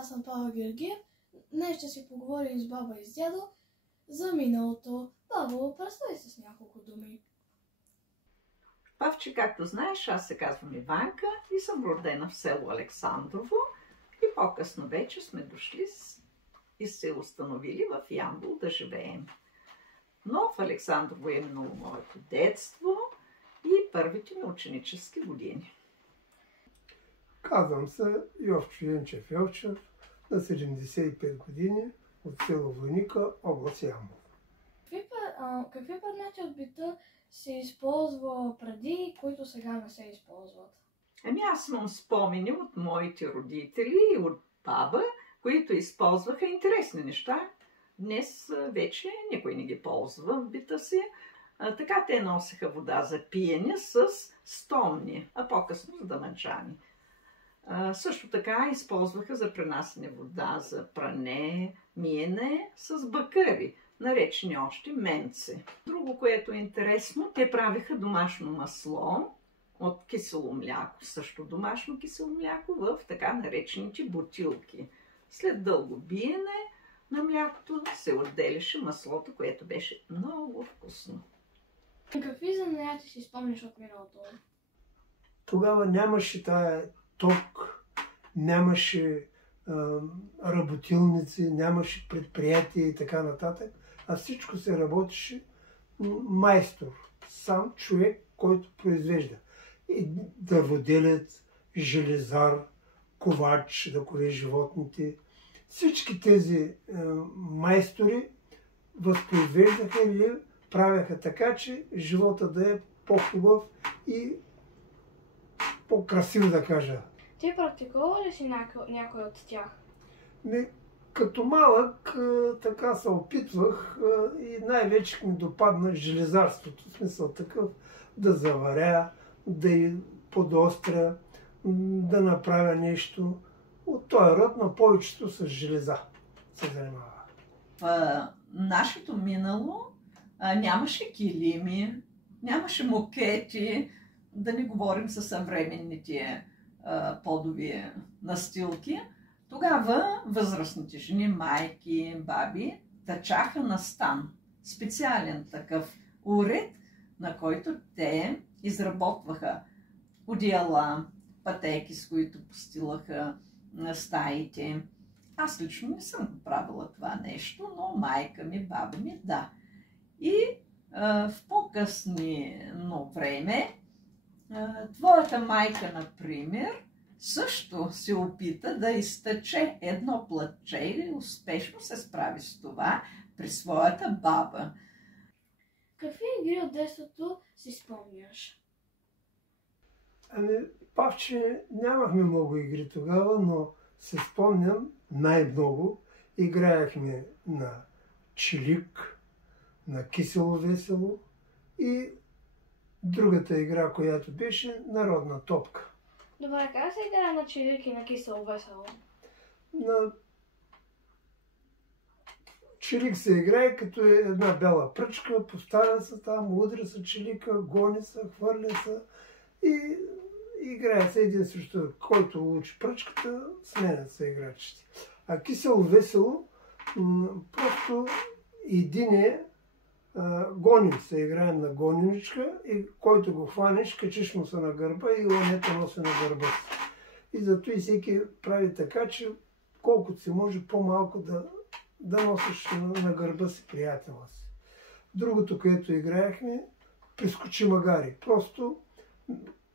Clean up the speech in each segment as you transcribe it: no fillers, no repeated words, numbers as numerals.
аз съм Павел Георгиев. Днес ще си поговорим с баба и с дядо за миналото. Бабо, представи се с няколко думи. Павче, както знаеш, аз се казвам Иванка и съм родена в село Александрово и по-късно вече сме дошли и се установили в Ямбол да живеем. Но в Александрово е минало моето детство и първите ми ученически години. Казвам се Йовчо Янчев Йовчев, на 75 години, от село Войника, област Ямбол. Какви предмети от бита се използва преди, които сега не се използват? Аз имам спомени от моите родители и от баба, които използваха интересни неща. Днес вече никой не ги ползва в бита си. Така те носеха вода за пиене с стомни, а по-късно с дамаджани. Също така използваха за пренасене вода, за пране, миене с бакъри, наречени още менци. Друго, което е интересно, те правиха домашно масло от кисело мляко, също домашно кисело мляко в така наречените бутилки. След дълго биене на млякото се отделяше маслото, което беше много вкусно. Какви занаяти си спомняш от миналото? Тогава нямаше тая ток, нямаше работилници, нямаше предприятия и така нататък, а всичко се работеше майстор, сам човек, който произвежда. И дърводелец, железар, ковач, да кове животните. Всички тези майстори възпроизвеждаха или правяха така, че живота да е по-хубав и по-красив, да кажа. Ти практикува ли си някой от тях? Като малък така се опитвах и най-вече ми допадна железарството. В смисъл такъв да заваря, да подостря, да направя нещо. От този род на повечето с железа се занимава. В нашето минало нямаше килими, нямаше мокети, да не говорим за съвременните подови настилки. Тогава възрастните жени, майки, баби тъчаха на стан. Специален такъв уред, на който те изработваха одеяла, пътеки, с които постилаха стаите. Аз лично не съм правила това нещо, но майка ми, баба ми, да. И в по-късно време твоята майка, например, също се опита да изтъче едно платче и успешно се справи с това при своята баба. Какви игри от детството си спомняш? Павче, нямахме много игри тогава, но се спомням най-много. Играехме на чилик, на кисело весело и другата игра, която беше народна топка. Добре, как се играе на чилик и на кисело весело? На чилик се играе като е една бяла пръчка, поставя се там, удря се чилика, гони се, хвърля се и играе се един срещу който учи пръчката, сменят се играчите. А кисело весело, просто единия гоним се, играем на гониничка и който го хванеш, качиш му се на гърба и онето носи на гърба си. И зато и всеки прави така, че колкото се може по-малко да носиш на гърба си приятела си. Другото, което играехме, прескочи магари. Просто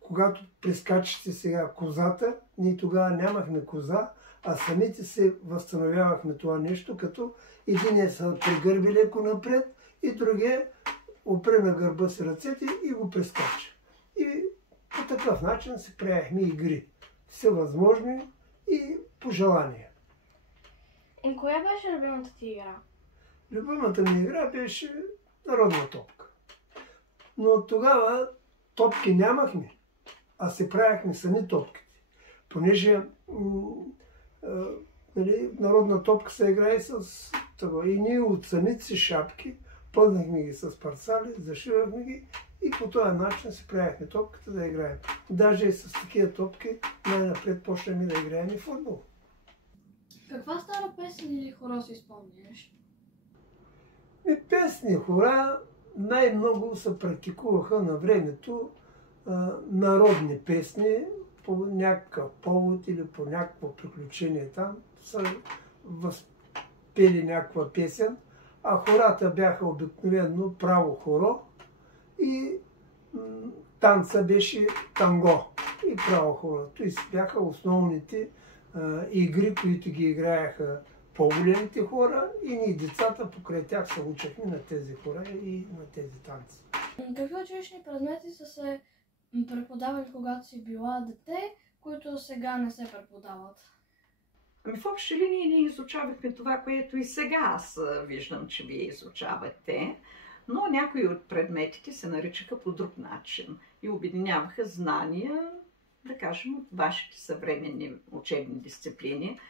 когато прескачате сега козата, ние тогава нямахме коза, а самите се възстановявахме това нещо, като единия се пригърби леко напред и другия опре на гърба си ръцете и го прескача. И по такъв начин се правихме игри. Всевъзможни и по желание. Коя беше любимата ти игра? Любимата ми игра беше народна топка. Но тогава топки нямахме, а се правихме сами топките. Понеже народна топка се играе с това. И ние от самите си шапки пълнахме ги с парцали, зашивахме ги и по този начин си правихме топката да играем. Даже и с такива топки най-напред почнахме да играем и футбол. Каква стара песен или хора си спомняш? Песни, хора най-много се практикуваха на времето народни песни по някакъв повод или по някакво приключение там. Са възпели някаква песен, а хората бяха обикновено право хоро и танца беше танго и право хоро. Той бяха основните игри, които ги играеха по-големите хора и ние децата покрай тях се учихме на тези хора и на тези танци. Какви училищни предмети са се преподавали, когато си била дете, които сега не се преподават? Ами в общи линии ние изучавахме това, което и сега аз виждам, че вие изучавате, но някои от предметите се наричаха по друг начин и обединяваха знания, да кажем, от вашите съвременни учебни дисциплини.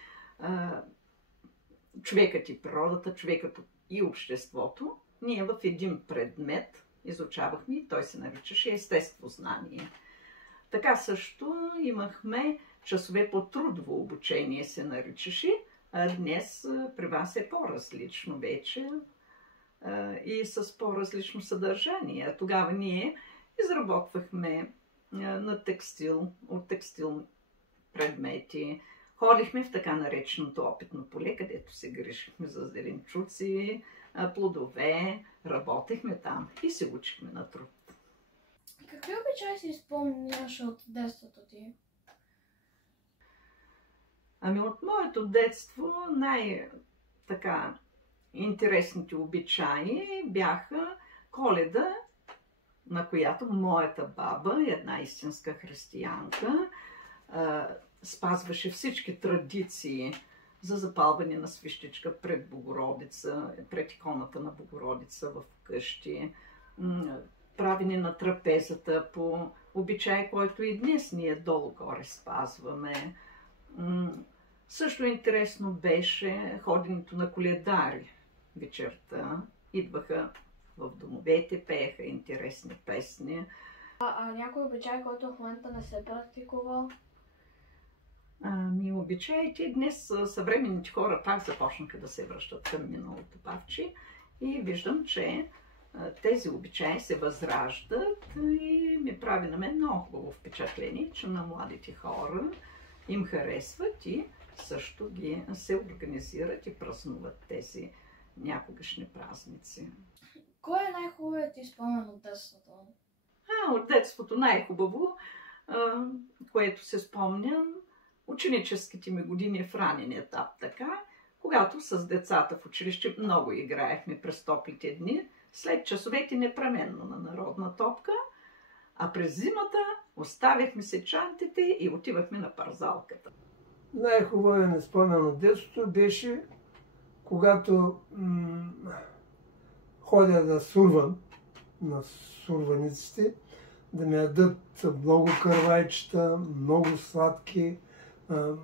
Човекът и природата, човекът и обществото. Ние в един предмет изучавахме и той се наричаше естествознание. Така също имахме часове по трудово обучение се наричаше, а днес при вас е по-различно вече и с по-различно съдържание. Тогава ние изработвахме на от текстил предмети, ходихме в така нареченото опитно поле, където се грижихме за зеленчуци, плодове, работехме там и се учихме на труд. Какви обичаи си спомняш от детството ти? Ами от моето детство най-така интересните обичаи бяха Коледа, на която моята баба, една истинска християнка, спазваше всички традиции за запалване на свещичка пред Богородица, пред иконата на Богородица в къщи, правене на трапезата по обичай, който и днес ние долу-горе спазваме. Също интересно беше ходенето на коледари вечерта. Идваха в домовете, пееха интересни песни. А някой обичай, който в момента не се практикува? Ами обичаите днес съвременните хора пак започнаха да се връщат към миналото бавче и виждам, че тези обичаи се възраждат и ми прави на мен много хубаво впечатление, че на младите хора им харесват и също ги се организират и празнуват тези някогашни празници. Кой е най-хубавият ти спомен от детството? От детството най-хубаво, което се спомням, ученическите ми години в ранен етап, така, когато с децата в училище много играехме през топлите дни, след часовете непременно на народна топка, а през зимата оставяхме се чантите и отивахме на парзалката. Най-хубавият спомен от детството беше, когато ходя да сурвам на сурваниците, да ми ядат много кървайчета, много сладки,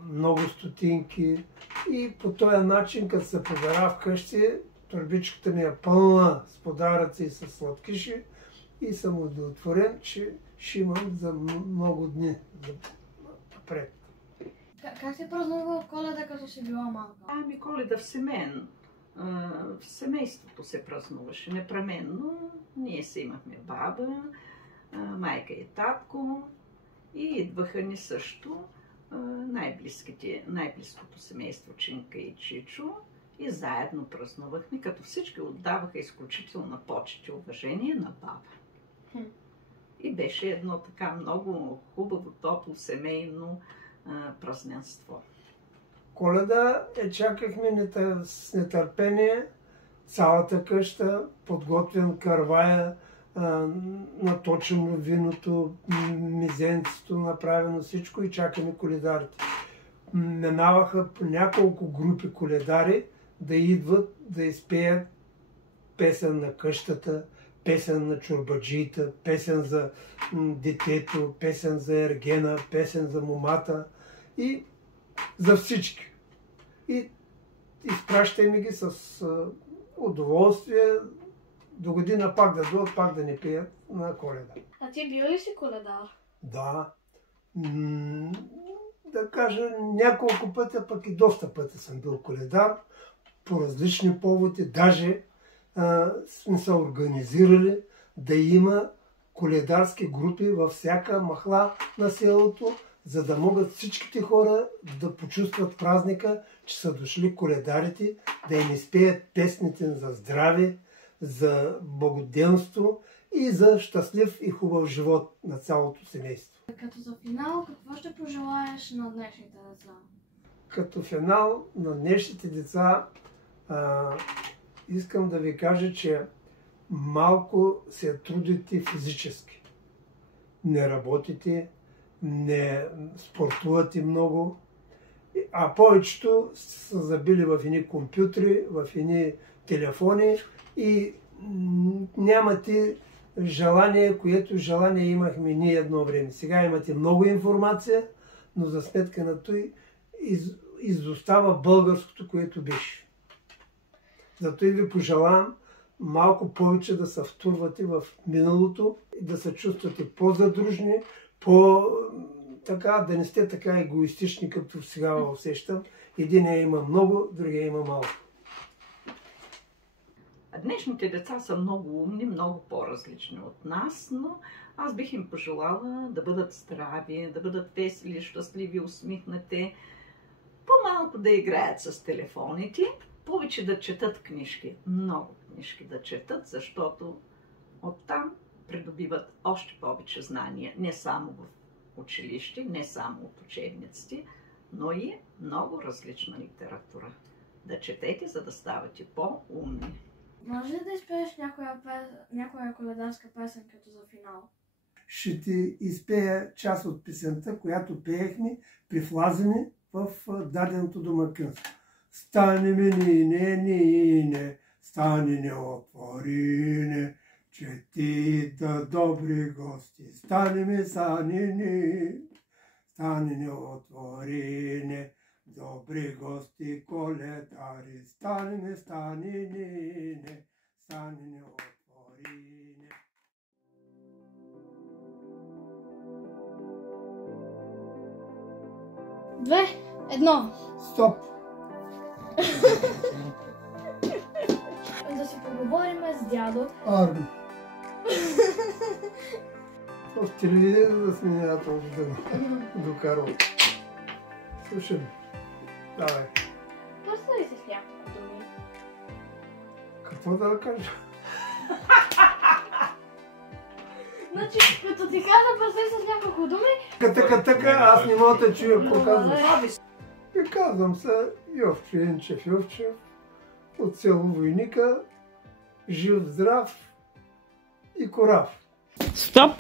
много стотинки и по този начин, като се побера вкъщи, торбичката ми е пълна с подаръци и с сладкиши и съм удовлетворен, че ще имам за много дни напред. Как си празнувал Коледа, като си била малка? Ами Коледа в семейството се празнуваше непременно. Ние си имахме баба, майка и татко и идваха ни също най-близкото семейство Чинка и Чичо и заедно празнувахме, като всички отдаваха изключителна почет и уважение на баба. И беше едно така много хубаво, топло, семейно празненство. Коледа чакахме с нетърпение, цялата къща, подготвен карвая, наточено виното, мизенцето, направено всичко и чакаме коледарите. Минаваха по няколко групи коледари да идват да изпеят песен на къщата, песен на чорбаджиите, песен за детето, песен за ергена, песен за момата и за всички. И изпращаме ги с удоволствие до година пак да дойдат, пак да не пеят на Коледа. А ти бил ли си коледар? Да. да кажа, няколко пъти, пък и доста пъти съм бил коледар по различни поводи. Даже сме се организирали да има коледарски групи във всяка махла на селото, за да могат всичките хора да почувстват празника, че са дошли коледарите, да им изпеят песните за здраве, за благоденство и за щастлив и хубав живот на цялото семейство. Като за финал, какво ще пожелаеш на днешните деца? Като финал на днешните деца искам да ви кажа, че малко се трудите физически. Не работите, не спортувате много, а повечето са забили в едни компютри, в едни телефони и нямате желание, което желание имахме ние едно време. Сега имате много информация, но за сметка на той изостава българското, което беше. Зато и ви пожелавам малко повече да се втурвате в миналото и да се чувствате по-задружни, така, да не сте така егоистични, като сега усещам. Единия има много, другия има малко. Днешните деца са много умни, много по-различни от нас, но аз бих им пожелала да бъдат здрави, да бъдат весели, щастливи, усмихнати, по-малко да играят с телефоните, повече да четат книжки, много книжки да четат, защото оттам придобиват още повече знания, не само в училище, не само от учебниците, но и много различна литература. Да четете, за да ставате по-умни. Може ли да изпееш някоя коледарска песен като за финал? Ще ти изпея част от песента, която пеехме при влазене в даденото домакинство. Стани ми, нине, стани не отворине, че ти да добри гости. Стани ми, стани не отворине, добри гости коледари. Стани ми, стани не отворине. Две, едно. Стоп! Да си поговорим с дядо. Арми. В телевизията да сменя този ден. Докарвам. Слушай. Давай. Представи се с няколко думи. Какво да кажа? Значи, като ти каза представи се с няколко думи... Така, аз не мога да чуя какво казваш. И казвам се Йовчо Енчев Йовчев от село Войника, жив, здрав и корав. Стоп!